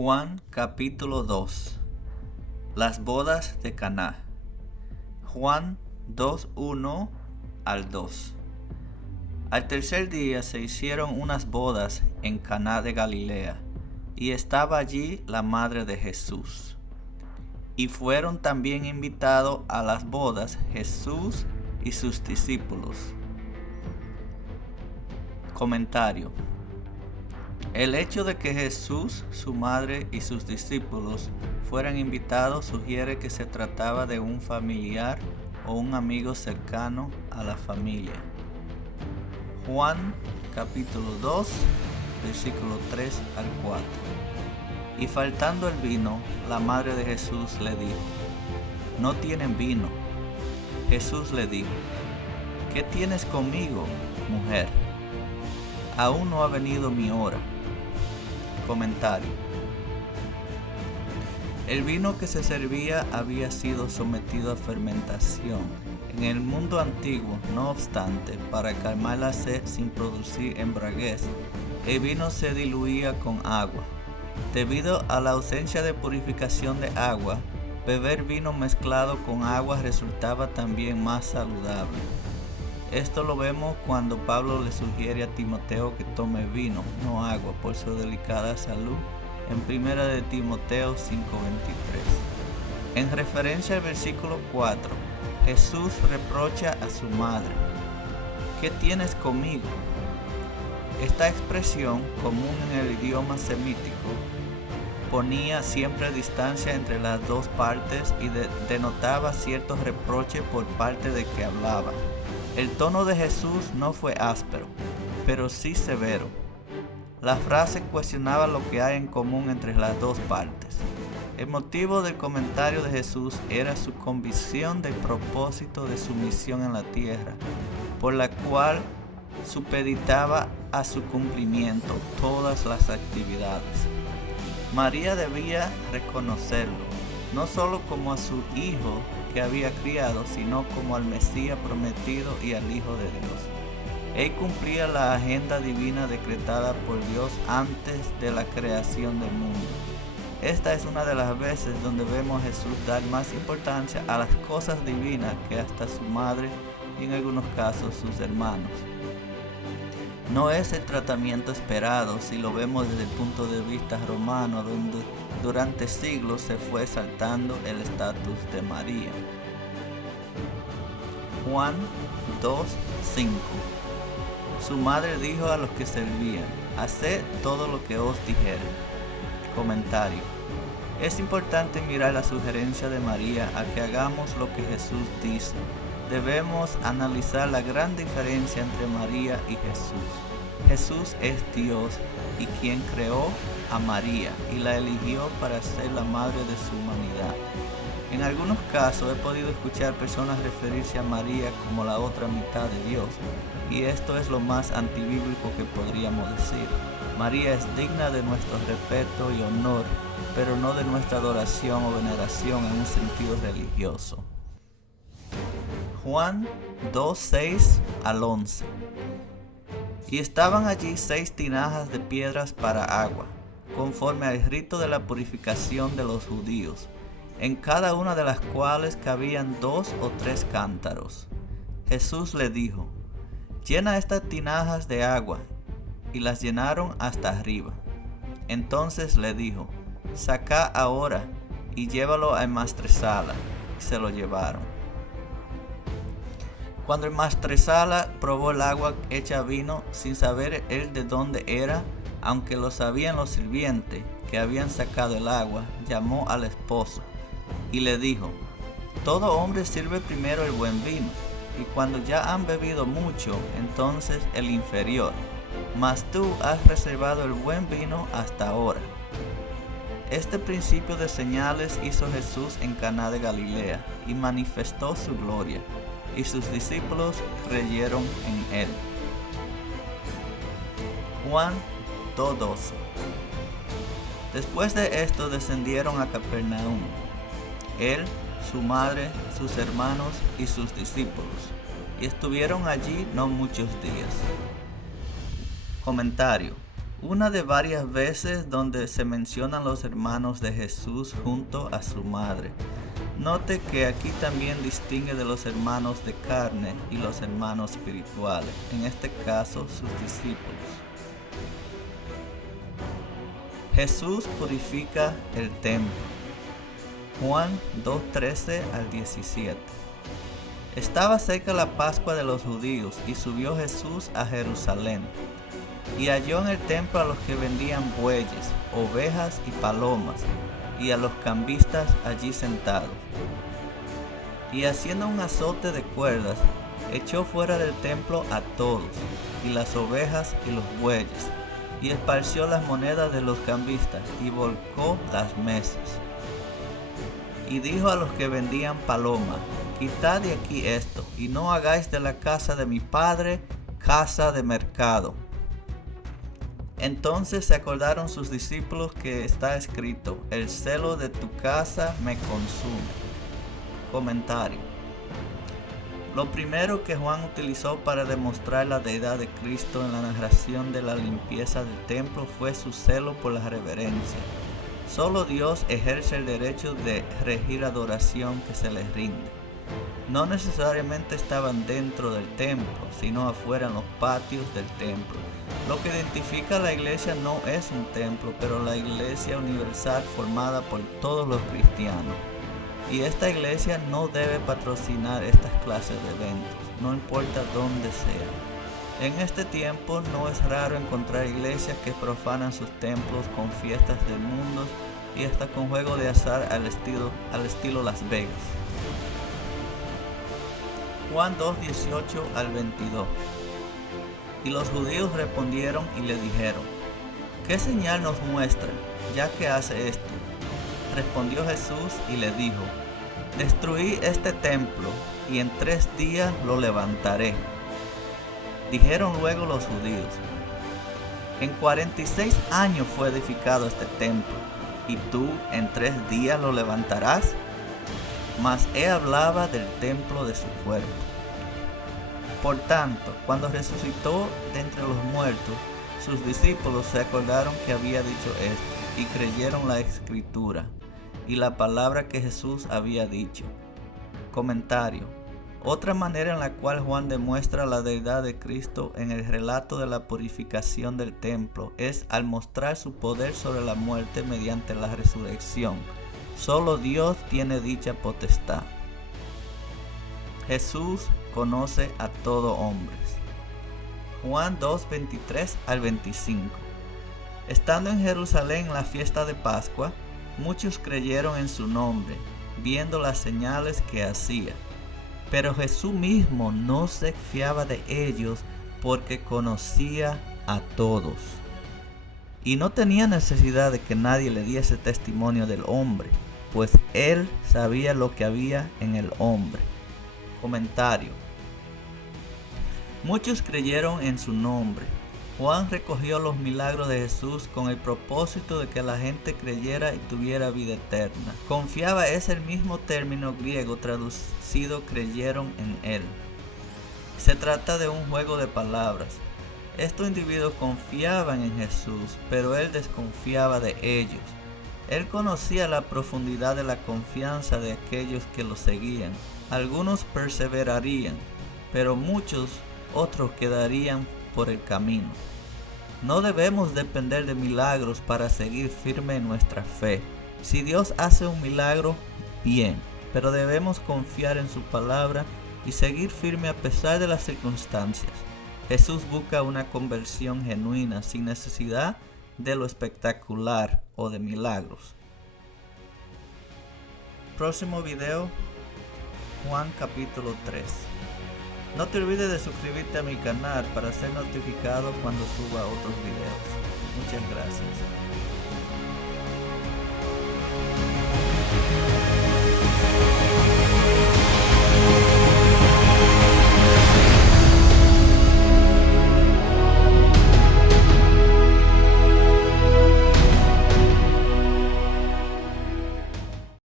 Juan capítulo 2. Las bodas de Caná. Juan 2:1 al 2. Al tercer día se hicieron unas bodas en Caná de Galilea, y estaba allí la madre de Jesús. Y fueron también invitados a las bodas Jesús y sus discípulos. Comentario. El hecho de que Jesús, su madre y sus discípulos fueran invitados sugiere que se trataba de un familiar o un amigo cercano a la familia. Juan capítulo 2, versículo 3 al 4. Y faltando el vino, la madre de Jesús le dijo: «No tienen vino». Jesús le dijo: «¿Qué tienes conmigo, mujer? Aún no ha venido mi hora». Comentario. El vino que se servía había sido sometido a fermentación. En el mundo antiguo, no obstante, para calmar la sed sin producir embriaguez, el vino se diluía con agua. Debido a la ausencia de purificación de agua, beber vino mezclado con agua resultaba también más saludable. Esto lo vemos cuando Pablo le sugiere a Timoteo que tome vino, no agua, por su delicada salud, en 1 de Timoteo 5:23. En referencia al versículo 4, Jesús reprocha a su madre: «¿Qué tienes conmigo?». Esta expresión, común en el idioma semítico, ponía siempre distancia entre las dos partes y denotaba cierto reproche por parte de que hablaba. El tono de Jesús no fue áspero, pero sí severo. La frase cuestionaba lo que hay en común entre las dos partes. El motivo del comentario de Jesús era su convicción del propósito de su misión en la tierra, por la cual supeditaba a su cumplimiento todas las actividades. María debía reconocerlo, no solo como a su hijo que había criado, sino como al Mesías prometido y al Hijo de Dios. Él cumplía la agenda divina decretada por Dios antes de la creación del mundo. Esta es una de las veces donde vemos a Jesús dar más importancia a las cosas divinas que hasta su madre y en algunos casos sus hermanos. No es el tratamiento esperado si lo vemos desde el punto de vista romano, donde durante siglos se fue exaltando el estatus de María. Juan 2:5. Su madre dijo a los que servían: «Haced todo lo que os dijere». Comentario. Es importante mirar la sugerencia de María a que hagamos lo que Jesús dice. Debemos analizar la gran diferencia entre María y Jesús. Jesús es Dios y quien creó a María y la eligió para ser la madre de su humanidad. En algunos casos he podido escuchar personas referirse a María como la otra mitad de Dios, y esto es lo más antibíblico que podríamos decir. María es digna de nuestro respeto y honor, pero no de nuestra adoración o veneración en un sentido religioso. Juan 2:6 al 11. Y estaban allí 6 tinajas de piedras para agua, conforme al rito de la purificación de los judíos, en cada una de las cuales cabían 2 o 3 cántaros. Jesús le dijo: «Llena estas tinajas de agua», y las llenaron hasta arriba. Entonces le dijo: «Sacá ahora y llévalo al maestresala», y se lo llevaron. Cuando el maestresala probó el agua hecha vino, sin saber él de dónde era, aunque lo sabían los sirvientes que habían sacado el agua, llamó al esposo y le dijo: «Todo hombre sirve primero el buen vino, y cuando ya han bebido mucho, entonces el inferior. Mas tú has reservado el buen vino hasta ahora». Este principio de señales hizo Jesús en Caná de Galilea y manifestó su gloria, y sus discípulos creyeron en él. Juan 2:12. Después de esto descendieron a Capernaum, él, su madre, sus hermanos y sus discípulos, y estuvieron allí no muchos días. Comentario. una de varias veces donde se mencionan los hermanos de Jesús junto a su madre. Note que aquí también distingue de los hermanos de carne y los hermanos espirituales, en este caso sus discípulos. Jesús purifica el templo. Juan 2:13 al 17. Estaba cerca la Pascua de los judíos y subió Jesús a Jerusalén. Y halló en el templo a los que vendían bueyes, ovejas y palomas, y a los cambistas allí sentados. Y haciendo un azote de cuerdas, echó fuera del templo a todos, y las ovejas y los bueyes, y esparció las monedas de los cambistas, y volcó las mesas. Y dijo a los que vendían palomas: quitad de aquí esto, y no hagáis de la casa de mi padre casa de mercado. Entonces se acordaron sus discípulos que está escrito: el celo de tu casa me consume. Comentario. Lo primero que Juan utilizó para demostrar la deidad de Cristo en la narración de la limpieza del templo fue su celo por la reverencia. Solo Dios ejerce el derecho de regir adoración que se les rinde. No necesariamente estaban dentro del templo, sino afuera en los patios del templo. Lo que identifica a la iglesia no es un templo, pero la iglesia universal formada por todos los cristianos. Y esta iglesia no debe patrocinar estas clases de eventos, no importa dónde sea. En este tiempo no es raro encontrar iglesias que profanan sus templos con fiestas del mundo y hasta con juego de azar al estilo Las Vegas. Juan 2:18 al 22. Y los judíos respondieron y le dijeron: ¿qué señal nos muestra, ya que hace esto? Respondió Jesús y le dijo: destruí este templo y en 3 días lo levantaré. Dijeron luego los judíos: en 46 años fue edificado este templo, ¿y tú en 3 días lo levantarás? Mas él hablaba del templo de su cuerpo. Por tanto, cuando resucitó de entre los muertos, sus discípulos se acordaron que había dicho esto y creyeron la escritura y la palabra que Jesús había dicho. Comentario. Otra manera en la cual Juan demuestra la deidad de Cristo en el relato de la purificación del templo es al mostrar su poder sobre la muerte mediante la resurrección. Solo Dios tiene dicha potestad. Jesús conoce a todo hombre. Juan 2:23 al 25. Estando en Jerusalén en la fiesta de Pascua, muchos creyeron en su nombre, viendo las señales que hacía. Pero Jesús mismo no se fiaba de ellos porque conocía a todos. Y no tenía necesidad de que nadie le diese testimonio del hombre, pues él sabía lo que había en el hombre. Comentario. Muchos creyeron en su nombre. Juan recogió los milagros de Jesús con el propósito de que la gente creyera y tuviera vida eterna. Confiaba es el mismo término griego traducido creyeron en él. Se trata de un juego de palabras. Estos individuos confiaban en Jesús, pero él desconfiaba de ellos. Él conocía la profundidad de la confianza de aquellos que lo seguían. Algunos perseverarían, pero muchos otros quedarían por el camino. No debemos depender de milagros para seguir firme en nuestra fe. Si Dios hace un milagro, bien, pero debemos confiar en su palabra y seguir firme a pesar de las circunstancias. Jesús busca una conversión genuina sin necesidad de lo espectacular o de milagros. Próximo video, Juan capítulo 3. No te olvides de suscribirte a mi canal para ser notificado cuando suba otros videos. Muchas gracias.